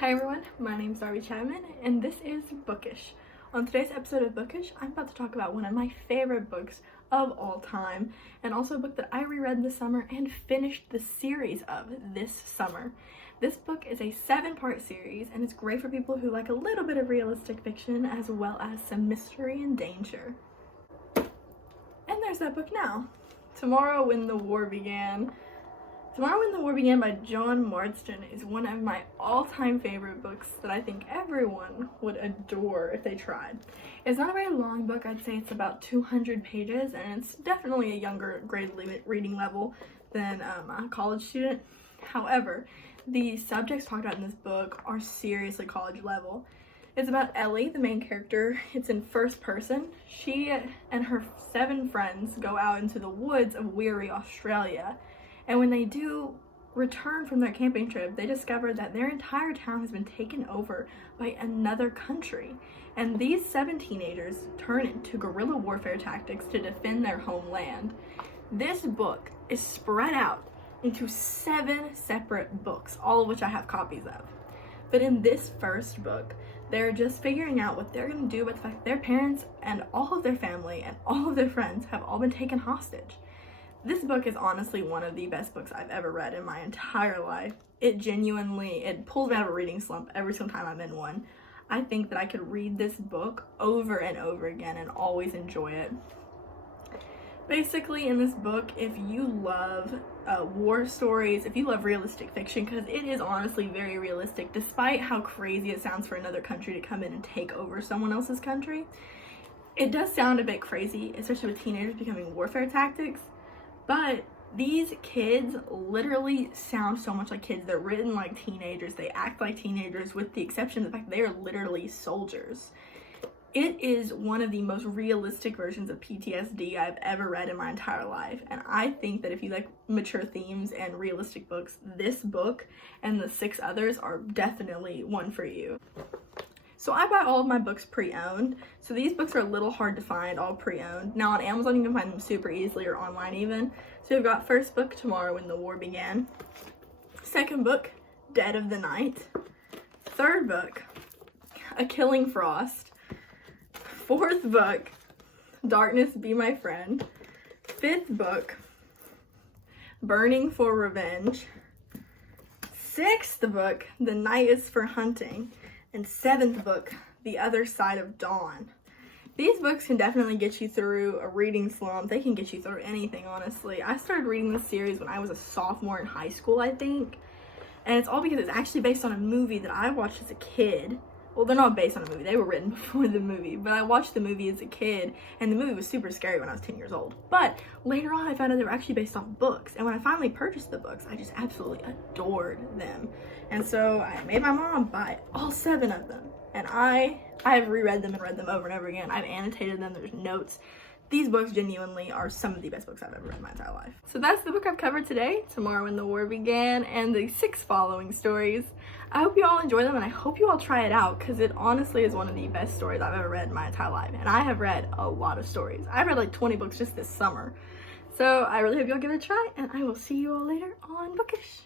Hi everyone, my name is Darby Chapman and this is Bookish. On today's episode of Bookish, I'm about to talk about one of my favorite books of all time and also a book that I reread this summer and finished the series of this summer. This book is a 7-part series and it's great for people who like a little bit of realistic fiction as well as some mystery and danger. And there's that book now. Tomorrow When the War Began by John Marston is one of my all-time favorite books that I think everyone would adore if they tried. It's not a very long book. I'd say it's about 200 pages and it's definitely a younger grade reading level than a college student. However, the subjects talked about in this book are seriously college level. It's about Ellie, the main character. It's in first person. She and her 7 friends go out into the woods of Weary, Australia. And when they do return from their camping trip, they discover that their entire town has been taken over by another country. And these 7 teenagers turn into guerrilla warfare tactics to defend their homeland. This book is spread out into 7 separate books, all of which I have copies of. But in this first book, they're just figuring out what they're going to do with the fact that their parents and all of their family and all of their friends have all been taken hostage. This book is honestly one of the best books I've ever read in my entire life. It pulls me out of a reading slump every single time I'm in one. I think that I could read this book over and over again and always enjoy it. Basically, in this book, if you love war stories, if you love realistic fiction, because it is honestly very realistic, despite how crazy it sounds for another country to come in and take over someone else's country, it does sound a bit crazy, especially with teenagers becoming warfare tactics. But these kids literally sound so much like kids. They're written like teenagers. They act like teenagers with the exception of the fact they are literally soldiers. It is one of the most realistic versions of PTSD I've ever read in my entire life. And I think that if you like mature themes and realistic books, this book and the 6 others are definitely one for you. So I buy all of my books pre-owned. So these books are a little hard to find, all pre-owned. Now on Amazon you can find them super easily or online even. So we've got first book, Tomorrow When the War Began. Second book, Dead of the Night. Third book, A Killing Frost. Fourth book, Darkness Be My Friend. Fifth book, Burning for Revenge. Sixth book, The Night is for Hunting. And 7th book, The Other Side of Dawn. These books can definitely get you through a reading slump. They can get you through anything, honestly. I started reading this series when I was a sophomore in high school, I think. And it's all because it's actually based on a movie that I watched as a kid. Well, they're not based on a movie. They were written before the movie. But I watched the movie as a kid, and the movie was super scary when I was 10 years old. But later on, I found out they were actually based off books. And when I finally purchased the books, I just absolutely adored them. And so I made my mom buy all 7 of them. And I have reread them and read them over and over again. I've annotated them. There's notes. These books genuinely are some of the best books I've ever read in my entire life. So that's the book I've covered today, Tomorrow When the War Began, and the 6 following stories. I hope you all enjoy them and I hope you all try it out because it honestly is one of the best stories I've ever read in my entire life. And I have read a lot of stories. I've read like 20 books just this summer. So I really hope you all give it a try and I will see you all later on Bookish.